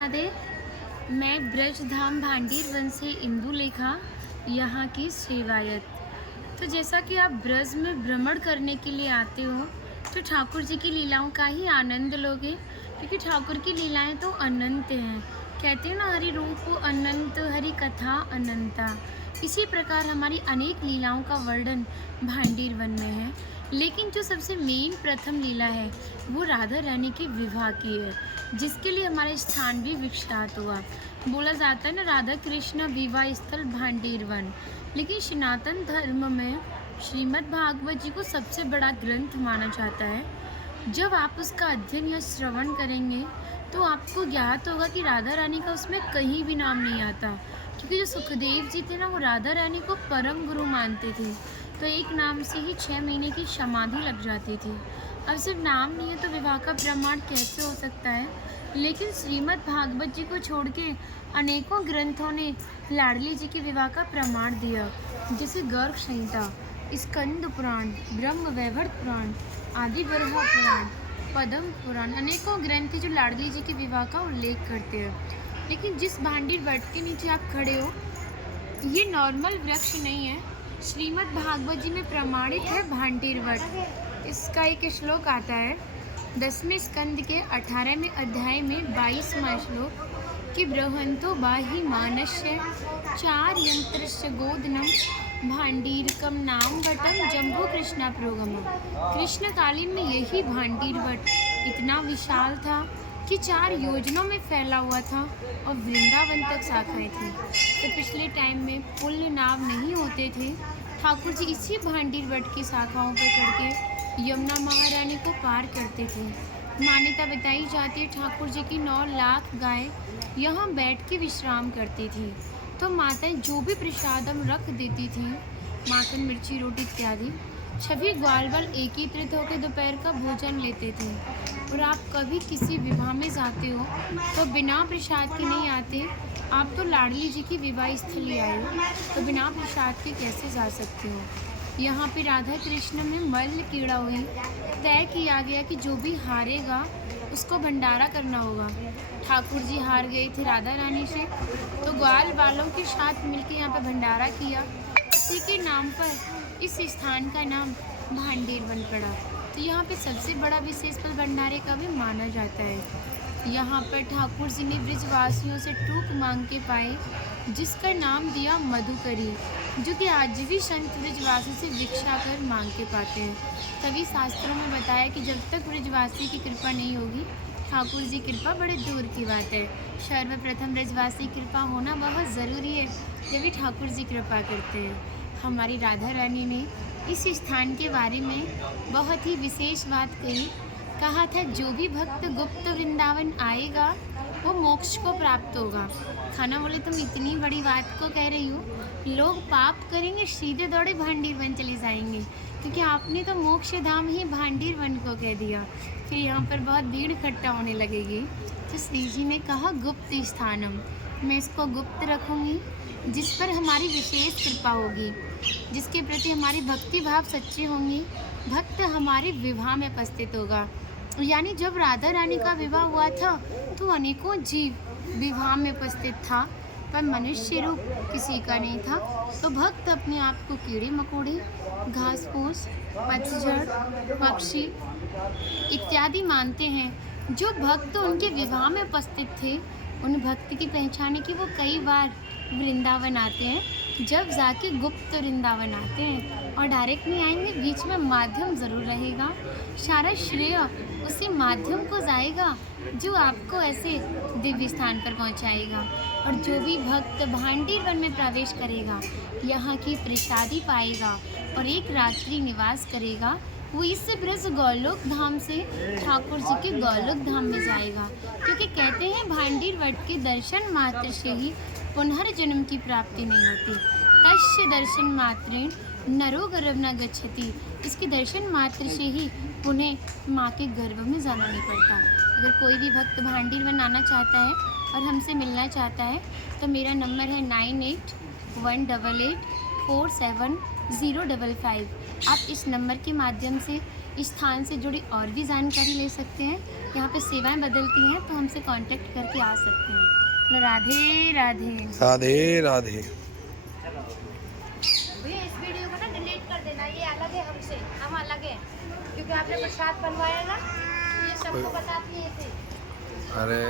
राधे। मैं ब्रजधाम भांडीर वन से इंदुलेखा यहाँ की सेवायत। तो जैसा कि आप ब्रज में भ्रमण करने के लिए आते हो तो ठाकुर जी की लीलाओं का ही आनंद लोगे, क्योंकि ठाकुर की लीलाएं तो अनंत हैं। कहते हैं ना, हरि रूप अनंत हरि कथा अनंता। इसी प्रकार हमारी अनेक लीलाओं का वर्णन भांडीर वन में है, लेकिन जो सबसे मेन प्रथम लीला है वो राधा रानी के विवाह की है, जिसके लिए हमारा स्थान भी विख्यात हुआ। बोला जाता है ना, राधा कृष्ण विवाह स्थल भांडीर वन। लेकिन सनातन धर्म में श्रीमद् भागवत जी को सबसे बड़ा ग्रंथ माना जाता है। जब आप उसका अध्ययन या श्रवण करेंगे तो आपको ज्ञात होगा कि राधा रानी का उसमें कहीं भी नाम नहीं आता, क्योंकि जो सुखदेव जी थे ना, वो राधा रानी को परम गुरु मानते थे। तो एक नाम से ही 6 महीने की समाधि लग जाती थी। अब सिर्फ नाम नहीं है तो विवाह का प्रमाण कैसे हो सकता है? लेकिन श्रीमद् भागवत जी को छोड़ के अनेकों ग्रंथों ने लाडली जी के विवाह का प्रमाण दिया, जैसे गर्ग संहिता, स्कंद पुराण, ब्रह्म वैवर्त पुराण, आदि बरहा पुराण, पद्म पुराण। अनेकों ग्रंथ जो लाडली जी के विवाह का उल्लेख करते हैं। लेकिन जिस भांडीर वट के नीचे आप खड़े हो, ये नॉर्मल वृक्ष नहीं है। श्रीमद् भागवत जी में प्रमाणित है भांडीर वट। इसका एक श्लोक आता है 10वें स्कंद के 18वें अध्याय में 22वां श्लोक कि बृहंतो बाहि मानस्य चार यंत्रस्य गोदनम भांडीरकम नाम वटम जम्बू कृष्णा प्रोगम। कृष्णकालीन में यही भांडीर वट इतना विशाल था कि 4 योजनों में फैला हुआ था और वृंदावन तक शाखाएं थी। तो पिछले टाइम में पुल नाव नहीं होते थे। ठाकुर जी इसी भांडीर वट की शाखाओं पर चढ़ के यमुना महारानी को पार करते थे। मान्यता बताई जाती है ठाकुर जी की 9 लाख गाय यहाँ बैठ के विश्राम करती थी। तो माताएं जो भी प्रसादम रख देती थी, माखन, मिर्ची, रोटी इत्यादि, सभी ग्वाल वाल एकत्रित होकर दोपहर का भोजन लेते थे। और आप कभी किसी विवाह में जाते हो तो बिना प्रसाद के नहीं आते। आप तो लाडली जी की विवाह स्थली आए हो, तो बिना प्रसाद के कैसे जा सकते हो? यहाँ पे राधा कृष्ण में मल्ल कीड़ा हुई। तय किया गया कि जो भी हारेगा उसको भंडारा करना होगा। ठाकुर जी हार गए थे राधा रानी से, तो ग्वाल वालों के साथ मिलकर यहाँ पे भंडारा किया। इसी के नाम पर इस स्थान का नाम भांडीर वन पड़ा। तो यहाँ पे सबसे बड़ा विशेष पल भंडारे का भी माना जाता है। यहाँ पर ठाकुर जी ने ब्रजवासियों से टूक मांग के पाए, जिसका नाम दिया मधुकरी, जो कि आज भी संत ब्रजवासी से भिक्षा कर मांग के पाते हैं। सभी शास्त्रों में बताया कि जब तक ब्रजवासी की कृपा नहीं होगी, ठाकुर जी कृपा बड़े दूर की बात है। सर्वप्रथम ब्रजवासी कृपा होना बहुत ज़रूरी है, जब भी ठाकुर जी कृपा करते हैं। हमारी राधा रानी ने इस स्थान के बारे में बहुत ही विशेष बात कही। कहा था, जो भी भक्त गुप्त वृंदावन आएगा वो मोक्ष को प्राप्त होगा। खाना बोले, तुम इतनी बड़ी बात को कह रही हो, लोग पाप करेंगे सीधे दौड़े भांडीर वन चले जाएंगे, क्योंकि आपने तो मोक्ष धाम ही भांडीर वन को कह दिया। फिर यहाँ पर बहुत भीड़ इकट्ठा होने लगेगी। तो श्री जी ने कहा, गुप्त स्थानम, मैं इसको गुप्त रखूँगी, जिस पर हमारी विशेष कृपा होगी, जिसके प्रति हमारी भक्ति भाव सच्चे होंगे। भक्त हमारे विवाह में उपस्थित होगा। यानी जब राधा रानी का विवाह हुआ था तो अनेकों जीव विवाह में उपस्थित था, पर मनुष्य रूप किसी का नहीं था। तो भक्त अपने आप को कीड़े मकोड़े, घास फूस, पतझड़, पक्षी इत्यादि मानते हैं। जो भक्त उनके विवाह में उपस्थित थे, उन भक्त की पहचाने की वो कई बार वृंदावन आते हैं। जब जाके गुप्त वृंदावन आते हैं और डायरेक्ट नहीं आएंगे, बीच में माध्यम ज़रूर रहेगा। सारा श्रेय उसी माध्यम को जाएगा जो आपको ऐसे दिव्य स्थान पर पहुंचाएगा। और जो भी भक्त भांडीर वन में प्रवेश करेगा, यहाँ की प्रसादी पाएगा और एक रात्रि निवास करेगा, वो इस ब्रज गौलोक धाम से ठाकुर जी के गौलोक धाम में जाएगा। क्योंकि कहते हैं भांडीर वट के दर्शन मात्र से ही पुनर्जन्म की प्राप्ति नहीं होती। तस्य दर्शन मात्रेण नरो गर्भ न गच्छति। इसके दर्शन मात्र से ही पुनः माँ के गर्भ में जाना नहीं पड़ता। अगर कोई भी भक्त भांडीर वन आना चाहता है और हमसे मिलना चाहता है तो मेरा नंबर है 9818847055। आप इस नंबर के माध्यम से इस स्थान से जुड़ी और भी जानकारी ले सकते हैं। यहाँ पे सेवाएं बदलती हैं, तो हमसे कांटेक्ट करके आ सकते हैं। राधे राधे। राधे राधे। भैया इस वीडियो को ना डिलीट कर देना, ये अलग है हमसे, हम अलग हैं, क्योंकि आपने प्रसाद बनवाया ना, ये सबको बताती है। अरे